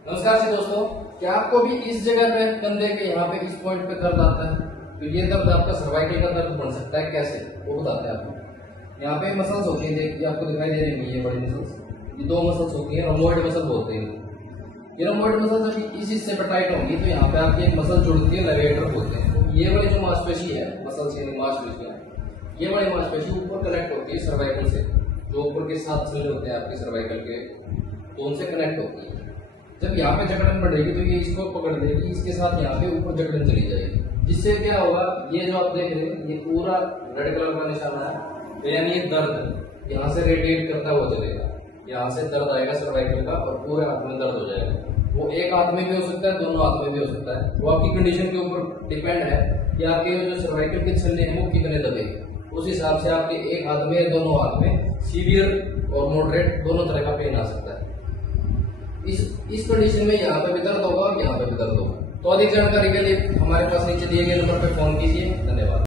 नमस्कार जी दोस्तों, क्या आपको भी इस जगह पे कंधे के यहाँ पे इस पॉइंट पे दर्द आता है? तो ये दर्द आपका सर्वाइकल का दर्द बन सकता है। कैसे, वो बताते हैं आपको। यहाँ पे मसल्स होती हैं, देखिए आपको दिखाई दे रही होंगी ये बड़ी मसल्स। ये दो मसल्स होती हैं, रोमोइड मसल बोलते हैं। ये रोमोइड मसल जब इस हिस्से पर टाइट होंगी तो यहाँ पे आपकी एक मसल जुड़ती है, लेवेटर बोलते हैं। तो ये वाली जो मांसपेशी है, मसल्स यानी मांसपेशियां, ये वाली मांसपेशी ऊपर कनेक्ट होती है सर्वाइकल से। जो ऊपर के 7 छल्ले होते हैं आपके सर्वाइकल के, तो उनसे कनेक्ट होती है। जब यहाँ पे जकड़न बढ़ेगी तो ये इसको पकड़ देगी, इसके साथ यहाँ पे ऊपर जकड़न चली जाएगी। जिससे क्या होगा, ये जो आप देख रहे हैं ये पूरा रेड कलर का निशान है, यानी ये दर्द यहाँ से रेडिएट करता हुआ चलेगा। यहाँ से दर्द आएगा सर्वाइकल का और पूरे हाथ में दर्द हो जाएगा। वो एक हाथ में भी हो सकता है, दोनों हाथ में भी हो सकता है। वो आपकी कंडीशन के ऊपर डिपेंड है कि आपके जो सर्वाइकल के छल्ले हैं वो कितने दबे। उस हिसाब से आपके एक हाथ में या दोनों हाथ में सीवियर और मॉडरेट दोनों तरह का पेन आ सकता है। इस कंडीशन में यहाँ पे भी दर्द होगा और यहाँ पे भी दर्द होगा। तो अधिक जानकारी के लिए हमारे पास नीचे दिए गए नंबर पर फोन कीजिए। धन्यवाद।